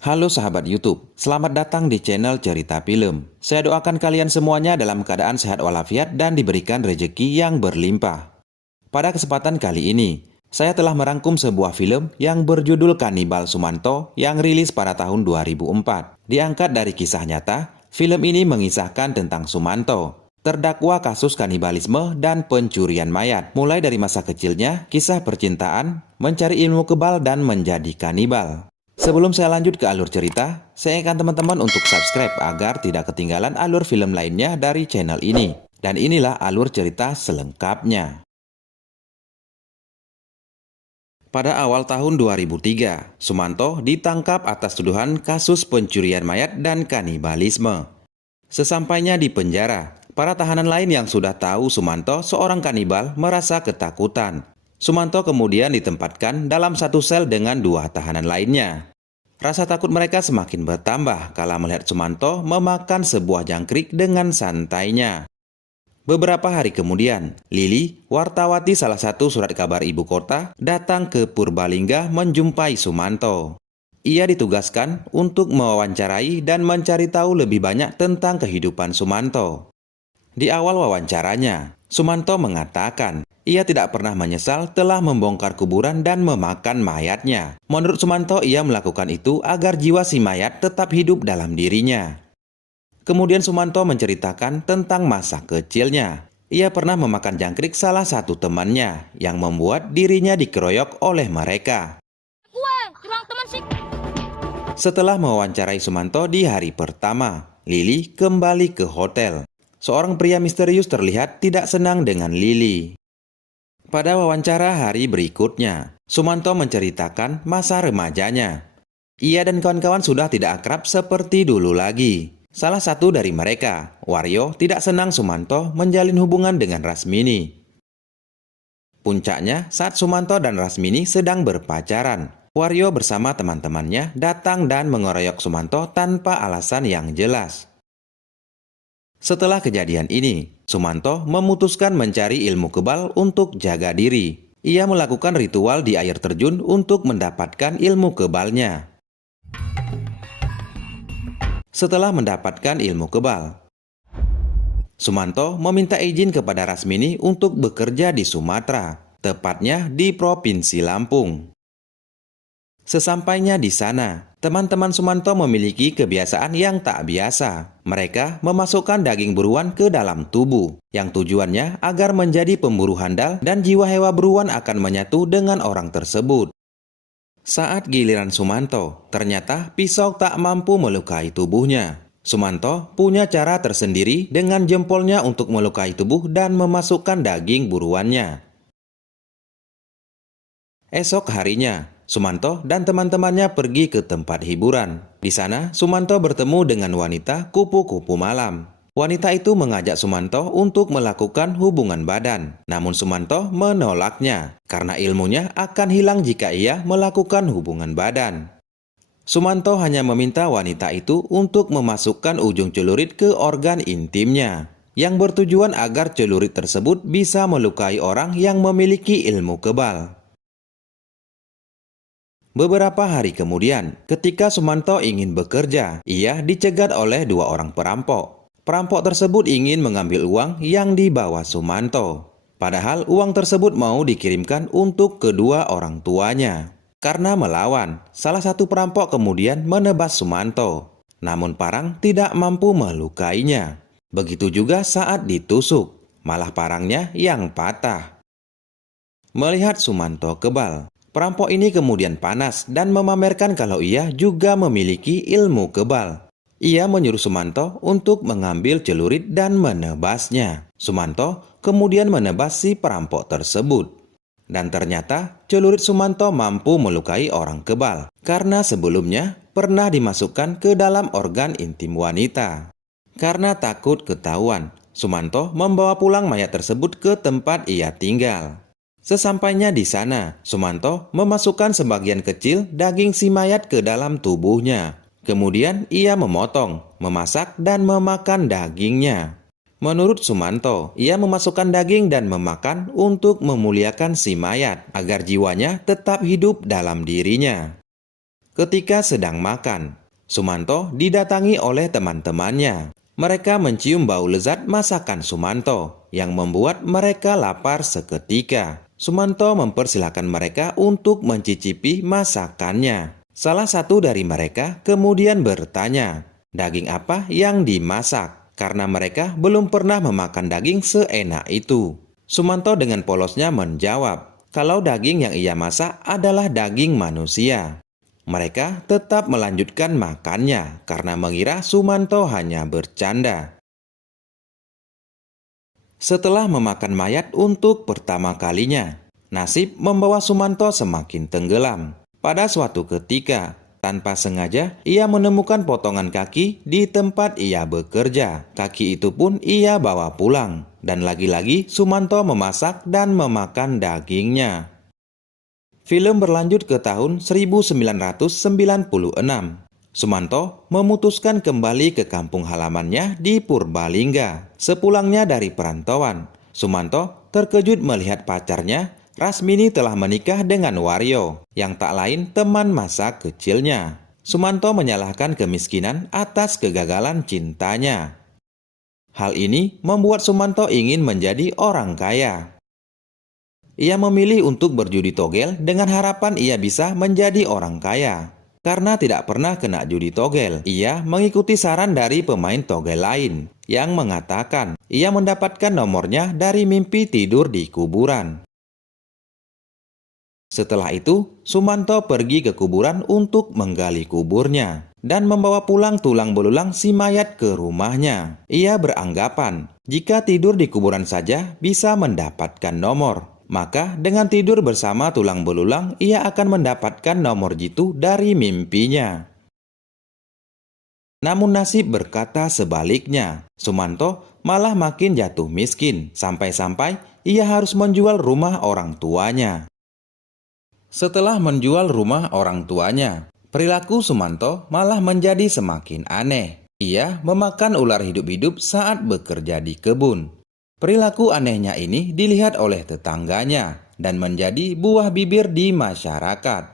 Halo sahabat YouTube, selamat datang di channel Cerita Film. Saya doakan kalian semuanya dalam keadaan sehat walafiat dan diberikan rejeki yang berlimpah. Pada kesempatan kali ini, saya telah merangkum sebuah film yang berjudul Kanibal Sumanto yang rilis pada tahun 2004. Diangkat dari kisah nyata, film ini mengisahkan tentang Sumanto, terdakwa kasus kanibalisme dan pencurian mayat. Mulai dari masa kecilnya, kisah percintaan, mencari ilmu kebal dan menjadi kanibal. Sebelum saya lanjut ke alur cerita, saya ingatkan teman-teman untuk subscribe agar tidak ketinggalan alur film lainnya dari channel ini. Dan inilah alur cerita selengkapnya. Pada awal tahun 2003, Sumanto ditangkap atas tuduhan kasus pencurian mayat dan kanibalisme. Sesampainya di penjara, para tahanan lain yang sudah tahu Sumanto seorang kanibal merasa ketakutan. Sumanto kemudian ditempatkan dalam satu sel dengan dua tahanan lainnya. Rasa takut mereka semakin bertambah kala melihat Sumanto memakan sebuah jangkrik dengan santainya. Beberapa hari kemudian, Lili, wartawati salah satu surat kabar ibu kota, datang ke Purbalingga menjumpai Sumanto. Ia ditugaskan untuk mewawancarai dan mencari tahu lebih banyak tentang kehidupan Sumanto. Di awal wawancaranya, Sumanto mengatakan ia tidak pernah menyesal telah membongkar kuburan dan memakan mayatnya. Menurut Sumanto, ia melakukan itu agar jiwa si mayat tetap hidup dalam dirinya. Kemudian Sumanto menceritakan tentang masa kecilnya. Ia pernah memakan jangkrik salah satu temannya yang membuat dirinya dikeroyok oleh mereka. Setelah mewawancarai Sumanto di hari pertama, Lili kembali ke hotel. Seorang pria misterius terlihat tidak senang dengan Lili. Pada wawancara hari berikutnya, Sumanto menceritakan masa remajanya. Ia dan kawan-kawan sudah tidak akrab seperti dulu lagi. Salah satu dari mereka, Wario, tidak senang Sumanto menjalin hubungan dengan Rasmini. Puncaknya saat Sumanto dan Rasmini sedang berpacaran. Wario bersama teman-temannya datang dan mengeroyok Sumanto tanpa alasan yang jelas. Setelah kejadian ini, Sumanto memutuskan mencari ilmu kebal untuk jaga diri. Ia melakukan ritual di air terjun untuk mendapatkan ilmu kebalnya. Setelah mendapatkan ilmu kebal, Sumanto meminta izin kepada Rasmini untuk bekerja di Sumatera, tepatnya di Provinsi Lampung. Sesampainya di sana, teman-teman Sumanto memiliki kebiasaan yang tak biasa. Mereka memasukkan daging buruan ke dalam tubuh, yang tujuannya agar menjadi pemburu handal dan jiwa hewa buruan akan menyatu dengan orang tersebut. Saat giliran Sumanto, ternyata pisau tak mampu melukai tubuhnya. Sumanto punya cara tersendiri dengan jempolnya untuk melukai tubuh dan memasukkan daging buruannya. Esok harinya, Sumanto dan teman-temannya pergi ke tempat hiburan. Di sana, Sumanto bertemu dengan wanita kupu-kupu malam. Wanita itu mengajak Sumanto untuk melakukan hubungan badan. Namun Sumanto menolaknya, karena ilmunya akan hilang jika ia melakukan hubungan badan. Sumanto hanya meminta wanita itu untuk memasukkan ujung celurit ke organ intimnya, yang bertujuan agar celurit tersebut bisa melukai orang yang memiliki ilmu kebal. Beberapa hari kemudian, ketika Sumanto ingin bekerja, ia dicegat oleh dua orang perampok. Perampok tersebut ingin mengambil uang yang dibawa Sumanto. Padahal uang tersebut mau dikirimkan untuk kedua orang tuanya. Karena melawan, salah satu perampok kemudian menebas Sumanto. Namun parang tidak mampu melukainya. Begitu juga saat ditusuk, malah parangnya yang patah. Melihat Sumanto kebal, perampok ini kemudian panas dan memamerkan kalau ia juga memiliki ilmu kebal. Ia menyuruh Sumanto untuk mengambil celurit dan menebasnya. Sumanto kemudian menebas si perampok tersebut. Dan ternyata celurit Sumanto mampu melukai orang kebal, karena sebelumnya pernah dimasukkan ke dalam organ intim wanita. Karena takut ketahuan, Sumanto membawa pulang mayat tersebut ke tempat ia tinggal. Sesampainya di sana, Sumanto memasukkan sebagian kecil daging si mayat ke dalam tubuhnya. Kemudian ia memotong, memasak, dan memakan dagingnya. Menurut Sumanto, ia memasukkan daging dan memakan untuk memuliakan si mayat agar jiwanya tetap hidup dalam dirinya. Ketika sedang makan, Sumanto didatangi oleh teman-temannya. Mereka mencium bau lezat masakan Sumanto yang membuat mereka lapar seketika. Sumanto mempersilahkan mereka untuk mencicipi masakannya. Salah satu dari mereka kemudian bertanya, daging apa yang dimasak? Karena mereka belum pernah memakan daging seenak itu. Sumanto dengan polosnya menjawab, kalau daging yang ia masak adalah daging manusia. Mereka tetap melanjutkan makannya karena mengira Sumanto hanya bercanda. Setelah memakan mayat untuk pertama kalinya, nasib membawa Sumanto semakin tenggelam. Pada suatu ketika, tanpa sengaja, ia menemukan potongan kaki di tempat ia bekerja. Kaki itu pun ia bawa pulang. Dan lagi-lagi Sumanto memasak dan memakan dagingnya. Film berlanjut ke tahun 1996. Sumanto memutuskan kembali ke kampung halamannya di Purbalingga. Sepulangnya dari perantauan, Sumanto terkejut melihat pacarnya, Rasmini, telah menikah dengan Waryo, yang tak lain teman masa kecilnya. Sumanto menyalahkan kemiskinan atas kegagalan cintanya. Hal ini membuat Sumanto ingin menjadi orang kaya. Ia memilih untuk berjudi togel dengan harapan ia bisa menjadi orang kaya. Karena tidak pernah kena judi togel, ia mengikuti saran dari pemain togel lain yang mengatakan ia mendapatkan nomornya dari mimpi tidur di kuburan. Setelah itu, Sumanto pergi ke kuburan untuk menggali kuburnya dan membawa pulang tulang belulang si mayat ke rumahnya. Ia beranggapan jika tidur di kuburan saja bisa mendapatkan nomor. Maka dengan tidur bersama tulang belulang, ia akan mendapatkan nomor jitu dari mimpinya. Namun nasib berkata sebaliknya. Sumanto malah makin jatuh miskin, sampai-sampai ia harus menjual rumah orang tuanya. Setelah menjual rumah orang tuanya, perilaku Sumanto malah menjadi semakin aneh. Ia memakan ular hidup-hidup saat bekerja di kebun. Perilaku anehnya ini dilihat oleh tetangganya dan menjadi buah bibir di masyarakat.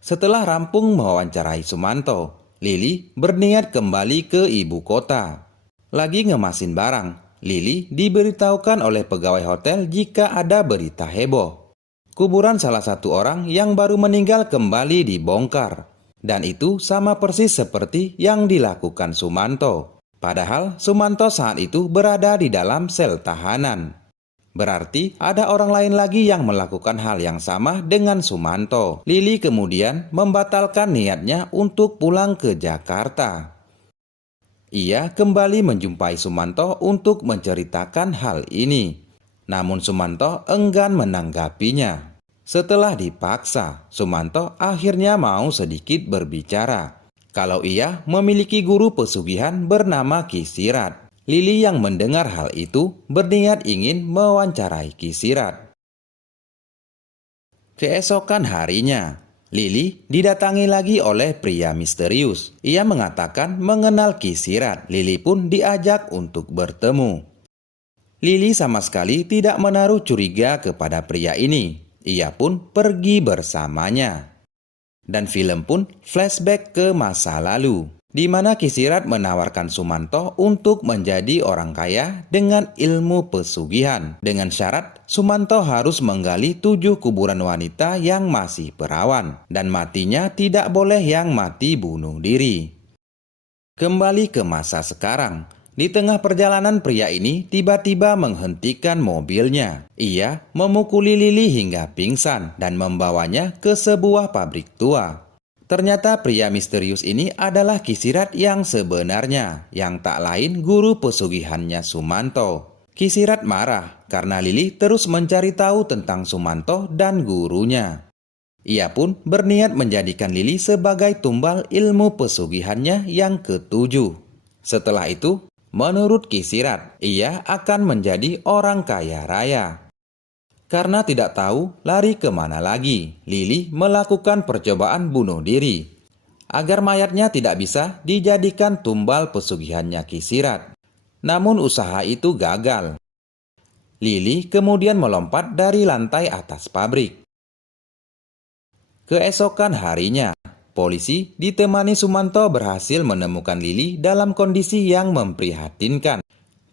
Setelah rampung mewawancarai Sumanto, Lili berniat kembali ke ibu kota. Lagi ngemasin barang, Lili diberitahukan oleh pegawai hotel jika ada berita heboh. Kuburan salah satu orang yang baru meninggal kembali dibongkar. Dan itu sama persis seperti yang dilakukan Sumanto. Padahal Sumanto saat itu berada di dalam sel tahanan. Berarti ada orang lain lagi yang melakukan hal yang sama dengan Sumanto. Lili kemudian membatalkan niatnya untuk pulang ke Jakarta. Ia kembali menjumpai Sumanto untuk menceritakan hal ini. Namun Sumanto enggan menanggapinya. Setelah dipaksa, Sumanto akhirnya mau sedikit berbicara. Kalau ia memiliki guru pesugihan bernama Ki Sirat. Lili yang mendengar hal itu berniat ingin mewawancarai Ki Sirat. Keesokan harinya, Lili didatangi lagi oleh pria misterius. Ia mengatakan mengenal Ki Sirat. Lili pun diajak untuk bertemu. Lili sama sekali tidak menaruh curiga kepada pria ini. Ia pun pergi bersamanya. Dan film pun flashback ke masa lalu, di mana Ki Sirat menawarkan Sumanto untuk menjadi orang kaya dengan ilmu pesugihan. Dengan syarat Sumanto harus menggali 7 kuburan wanita yang masih perawan. Dan matinya tidak boleh yang mati bunuh diri. Kembali ke masa sekarang. Di tengah perjalanan pria ini tiba-tiba menghentikan mobilnya. Ia memukuli Lili hingga pingsan dan membawanya ke sebuah pabrik tua. Ternyata pria misterius ini adalah Ki Sirat yang sebenarnya, yang tak lain guru pesugihannya Sumanto. Ki Sirat marah karena Lili terus mencari tahu tentang Sumanto dan gurunya. Ia pun berniat menjadikan Lili sebagai tumbal ilmu pesugihannya yang ketujuh. Setelah itu, menurut Ki Sirat, ia akan menjadi orang kaya raya. Karena tidak tahu lari kemana lagi, Lili melakukan percobaan bunuh diri agar mayatnya tidak bisa dijadikan tumbal pesugihannya Ki Sirat. Namun usaha itu gagal. Lili kemudian melompat dari lantai atas pabrik. Keesokan harinya, Polisi ditemani Sumanto berhasil menemukan Lili dalam kondisi yang memprihatinkan.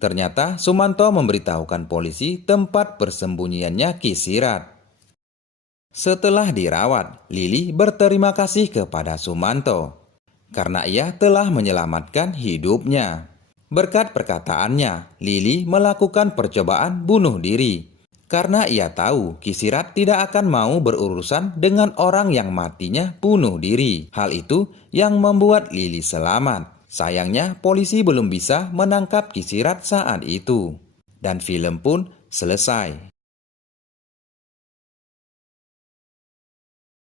Ternyata Sumanto memberitahukan polisi tempat persembunyiannya Ki Sirat. Setelah dirawat, Lili berterima kasih kepada Sumanto karena ia telah menyelamatkan hidupnya. Berkat perkataannya, Lili melakukan percobaan bunuh diri karena ia tahu Ki Sirat tidak akan mau berurusan dengan orang yang matinya bunuh diri. Hal itu yang membuat Lili selamat. Sayangnya polisi belum bisa menangkap Ki Sirat saat itu. Dan film pun selesai.